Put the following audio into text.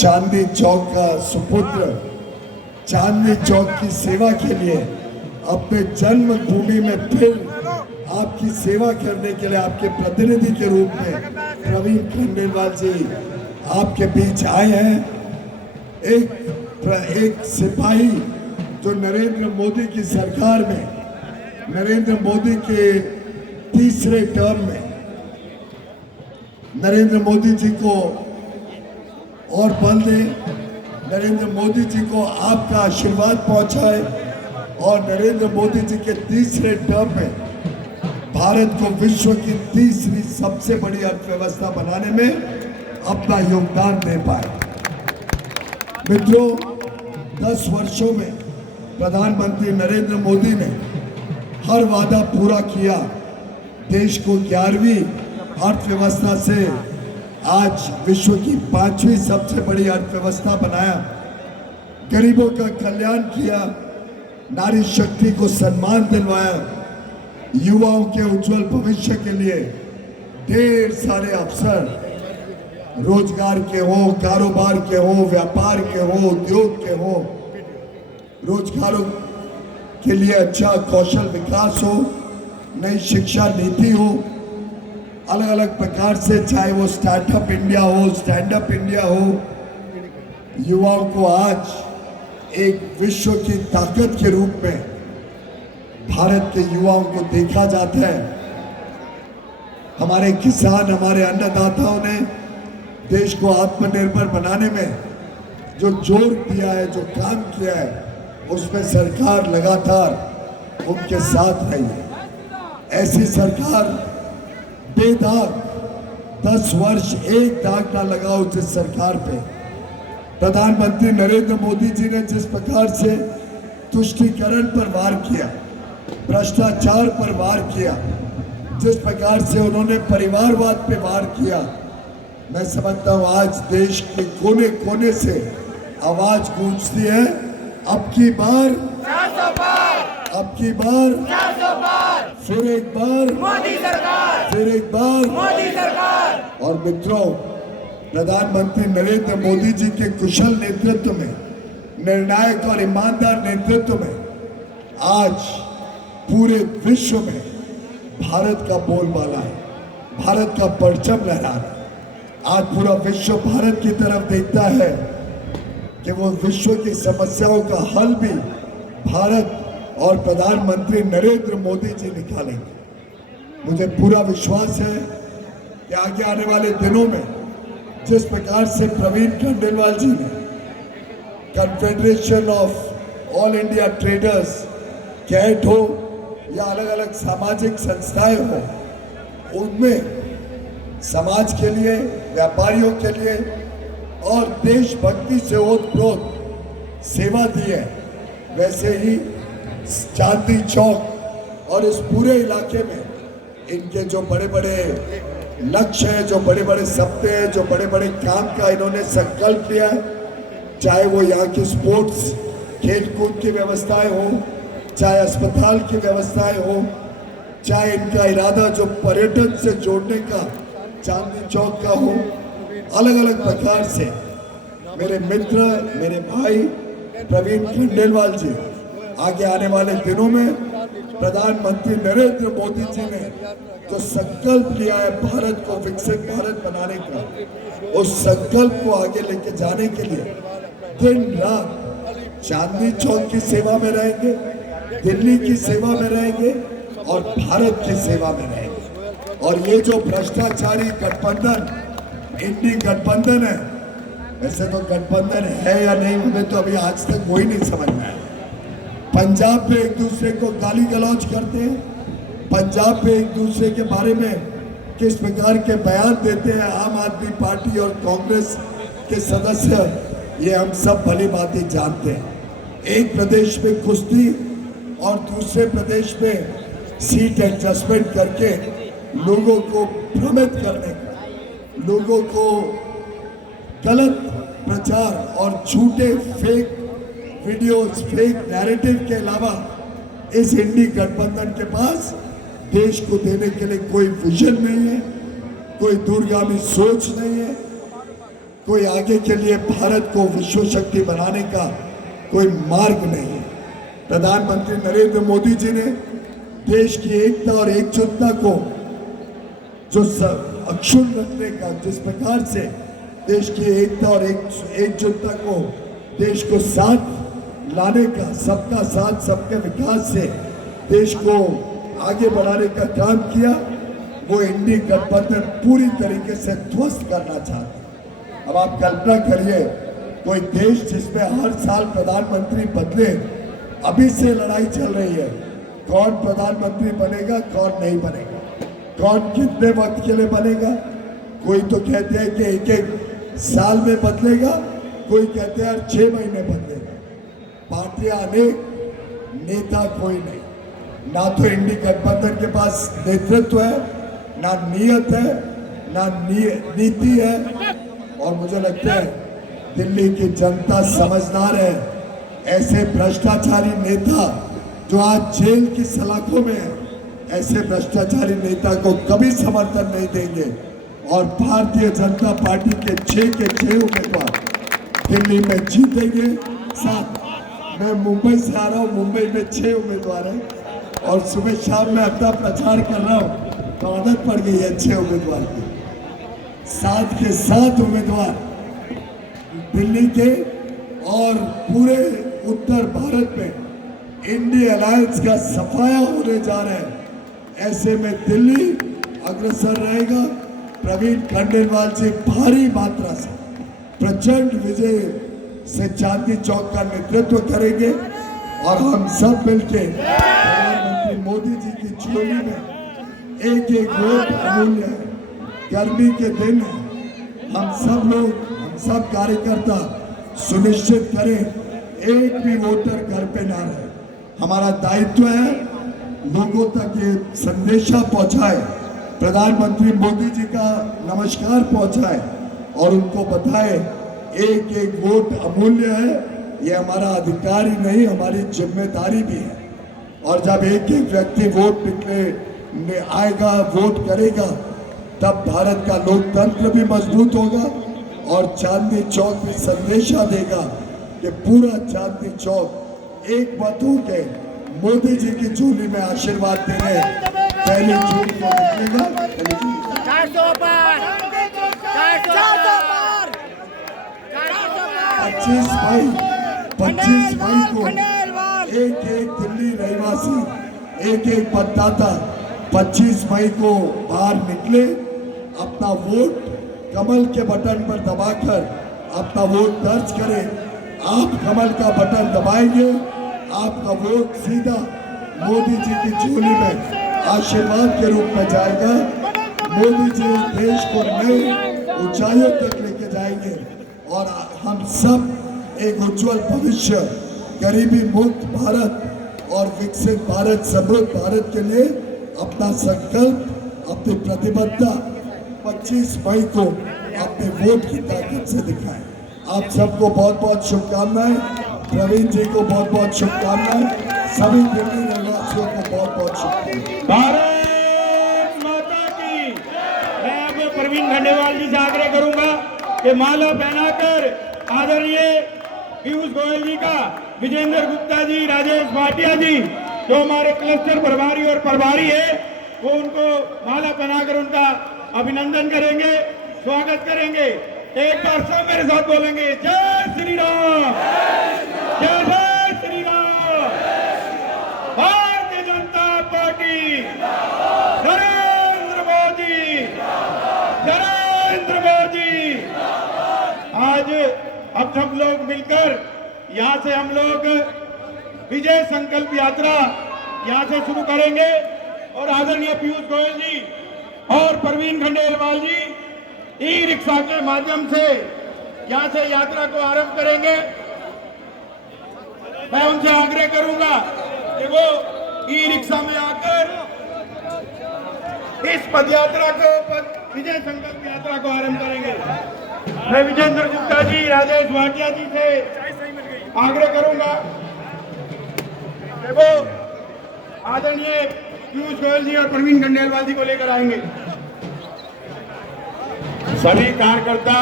चांदनी चौक का सुपुत्र चांदनी चौक की सेवा के लिए अपने जन्मभूमि में फिर आपकी सेवा करने के लिए आपके प्रतिनिधि के रूप में प्रवीण खंडेलवाल जी आपके बीच आए हैं। एक सिपाही जो नरेंद्र मोदी की सरकार में, नरेंद्र मोदी के तीसरे टर्म में नरेंद्र मोदी जी को और बल दे, नरेंद्र मोदी जी को आपका आशीर्वाद पहुंचाए और नरेंद्र मोदी जी के तीसरे टर्म में भारत को विश्व की तीसरी सबसे बड़ी अर्थव्यवस्था बनाने में अपना योगदान दे पाए। मित्रों, 10 वर्षों में प्रधानमंत्री नरेंद्र मोदी ने हर वादा पूरा किया। देश को 11वीं अर्थव्यवस्था से आज विश्व की 5वीं सबसे बड़ी अर्थव्यवस्था बनाया। गरीबों का कल्याण किया, नारी शक्ति को सम्मान दिलवाया, युवाओं के उज्जवल भविष्य के लिए ढेर सारे अवसर रोजगार के हो, कारोबार के हो, व्यापार के हो, उद्योग के हो, रोजगारों के लिए अच्छा कौशल विकास हो, नई शिक्षा नीति हो, अलग अलग प्रकार से, चाहे वो स्टार्टअप इंडिया हो, स्टैंड अप इंडिया हो, युवाओं को आज एक विश्व की ताकत के रूप में भारत के युवाओं को देखा जाता है। हमारे किसान, हमारे अन्नदाताओं ने देश को आत्मनिर्भर बनाने में जो जोर दिया है, जो काम किया है, उसमें सरकार लगातार उनके साथ रही है। ऐसी सरकार बेदाग 10 वर्ष एक दाग ना लगा उस सरकार पे। प्रधानमंत्री नरेंद्र मोदी जी ने जिस प्रकार से तुष्टीकरण पर वार किया, भ्रष्टाचार पर वार किया, जिस प्रकार से उन्होंने परिवारवाद पे वार किया, मैं समझता हूं आज देश के कोने कोने से आवाज गूंजती है, अब की बार 400 पार, अब की बार 400 पार, फिर एक बार मोदी सरकार, फिर एक बार मोदी सरकार। और मित्रों, प्रधानमंत्री नरेंद्र मोदी जी के कुशल नेतृत्व में, निर्णायक और ईमानदार नेतृत्व में आज पूरे विश्व में भारत का बोलबाला है, भारत का परचम लहरा रहा है। आज पूरा विश्व भारत की तरफ देखता है कि वो विश्व की समस्याओं का हल भी भारत और प्रधानमंत्री नरेंद्र मोदी जी निकालेंगे। मुझे पूरा विश्वास है कि आगे आने वाले दिनों में जिस प्रकार से प्रवीण खंडेलवाल जी ने Confederation of All India Traders, CAIT हो या अलग अलग सामाजिक संस्थाएं हो, उनमें समाज के लिए, व्यापारियों के लिए और देशभक्ति से ओतप्रोत सेवा दी है, वैसे ही चांदनी चौक और इस पूरे इलाके में इनके जो बड़े बड़े लक्ष्य हैं, जो बड़े बड़े सपने हैं, जो बड़े बड़े काम का इन्होंने संकल्प लिया है, चाहे वो यहाँ की स्पोर्ट्स खेल कूद की व्यवस्थाएं हो, चाहे अस्पताल की व्यवस्थाएं हो, चाहे इनका इरादा जो पर्यटन से जोड़ने का चांदनी चौक का हो, अलग अलग प्रकार से मेरे मित्र, मेरे भाई प्रवीण खंडेलवाल जी आगे आने वाले दिनों में प्रधानमंत्री नरेंद्र मोदी जी ने जो संकल्प लिया है भारत को विकसित भारत बनाने का, उस संकल्प को आगे लेके जाने के लिए दिन रात चांदनी चौक की सेवा में रहेंगे, दिल्ली की सेवा में रहेंगे और भारत की सेवा में रहेंगे। और ये जो भ्रष्टाचारी गठबंधन, इंडी गठबंधन है, वैसे तो गठबंधन है या नहीं हमें तो अभी आज तक वही नहीं समझ में आया। पंजाब में एक दूसरे को गाली गलौज करते हैं, पंजाब में एक दूसरे के बारे में किस प्रकार के बयान देते हैं आम आदमी पार्टी और कांग्रेस के सदस्य, ये हम सब भली भांति जानते हैं। एक प्रदेश में कुश्ती और दूसरे प्रदेश में सीट एडजस्टमेंट करके लोगों को भ्रमित करने का, लोगों को गलत प्रचार और झूठे फेक वीडियोस, फेक नैरेटिव के अलावा इस इंडी गठबंधन के पास देश को देने के लिए कोई विजन नहीं है, कोई दूरगामी सोच नहीं है, कोई आगे के लिए भारत को विश्व शक्ति बनाने का कोई मार्ग नहीं है। प्रधानमंत्री नरेंद्र मोदी जी ने देश की एकता और एकजुटता को जो अक्षुण्ण रखने का, जिस प्रकार से देश की एकता और एकजुटता को, देश को साथ लाने का, सबका साथ सबके विकास से देश को आगे बढ़ाने का काम किया, वो इंडी गठबंधन पूरी तरीके से ध्वस्त करना चाहता है। अब आप कल्पना करिए, कोई देश जिसमें हर साल प्रधानमंत्री बदले, अभी से लड़ाई चल रही है, कौन प्रधानमंत्री बनेगा, कौन नहीं बनेगा, कौन कितने वक्त के लिए बनेगा। कोई तो कहते हैं कि एक एक साल में बदलेगा, कोई कहते हैं 6 महीने बदलेगा। पार्टियां अनेक, नेता कोई नहीं। ना तो इंडी गठबंधन के पास नेतृत्व है, ना नियत है, ना नीति है। और मुझे लगता है दिल्ली की जनता समझदार है। ऐसे भ्रष्टाचारी नेता जो आज जेल की सलाखों में है, ऐसे भ्रष्टाचारी नेता को कभी समर्थन नहीं देंगे। और भारतीय जनता पार्टी के 6 के 6 उम्मीदवार दिल्ली में जीतेंगे। साथ मैं मुंबई से आ रहा हूँ, मुंबई में 6 उम्मीदवार हैं और सुबह शाम में अपना प्रचार कर रहा हूँ, तो आदत पड़ गई है 6 उम्मीदवार की। 7 के 7 उम्मीदवार दिल्ली के और पूरे उत्तर भारत में इंडी अलायंस का सफाया होने जा रहा है। ऐसे में दिल्ली अग्रसर रहेगा। प्रवीण खंडेलवाल जी भारी मात्रा से प्रचंड विजय से चांदनी चौक का नेतृत्व करेंगे और हम सब मिलके प्रधानमंत्री मोदी जी की झोली में एक एक वोट अमूल्य है। गर्मी के दिन है, हम सब लोग, हम सब कार्यकर्ता सुनिश्चित करें एक भी वोटर घर पे ना रहे। हमारा दायित्व है लोगों तक ये संदेशा पहुंचाए, प्रधानमंत्री मोदी जी का नमस्कार पहुंचाए और उनको बताए एक एक वोट अमूल्य है। ये हमारा अधिकार ही नहीं, हमारी जिम्मेदारी भी है। और जब एक एक व्यक्ति वोट निकले आएगा, वोट करेगा, तब भारत का लोकतंत्र भी मजबूत होगा और चांदनी चौक भी संदेशा देगा कि पूरा चांदनी चौक एक मत होके मोदी जी की झोली में आशीर्वाद देने पहली जून को निकलेगा। 400 पार, 400 पार, 25 मई को एक एक दिल्ली रहवासी, एक एक मतदाता 25 मई को बाहर निकले, अपना वोट कमल के बटन पर दबाकर अपना वोट दर्ज करें। आप कमल का बटन दबाएंगे, आपका वोट सीधा मोदी जी की झोली में आशीर्वाद के रूप में जाएगा। मोदी जी देश को नए ऊंचाइयों तक लेके जाएंगे और हम सब एक उज्जवल भविष्य, गरीबी मुक्त भारत और विकसित भारत, समृद्ध भारत के लिए अपना संकल्प, अपनी प्रतिबद्धता 25 मई को अपने वोट की ताकत से दिखाएं। आप सबको बहुत बहुत शुभकामनाएं। प्रवीण जी को बहुत बहुत शुभकामनाएं। सभी दिल्ली निवासियों को बहुत बहुत शुभकामनाएं। भारत माता की। मैं अब प्रवीण खंडेलवाल जी से आग्रह करूंगा कि माला पहनाकर आदरणीय पीयूष गोयल जी का, विजेंद्र गुप्ता जी, राजेश भाटिया जी जो हमारे क्लस्टर प्रभारी और प्रभारी है, वो उनको माला पहनाकर उनका अभिनंदन करेंगे, स्वागत करेंगे। एक बार सब मेरे साथ बोलेंगे, जय श्री राम, जय जय श्री राम। भारतीय जनता पार्टी, नरेंद्र मोदी, नरेंद्र मोदी। आज अब सब लोग मिलकर यहाँ से हम लोग विजय संकल्प यात्रा यहाँ से शुरू करेंगे और आदरणीय पीयूष गोयल जी और प्रवीण खंडेलवाल जी ई रिक्शा के माध्यम से यहाँ से यात्रा को आरंभ करेंगे। मैं उनसे आग्रह करूंगा कि वो ई रिक्शा में आकर इस पदयात्रा को, विजय संकल्प यात्रा को आरंभ करेंगे। मैं विजेंद्र गुप्ता जी, राजेश भाटिया जी से आग्रह करूंगा कि वो आदरणीय पीयूष गोयल जी और प्रवीण खंडेलवाल जी को लेकर आएंगे। सभी कार्यकर्ता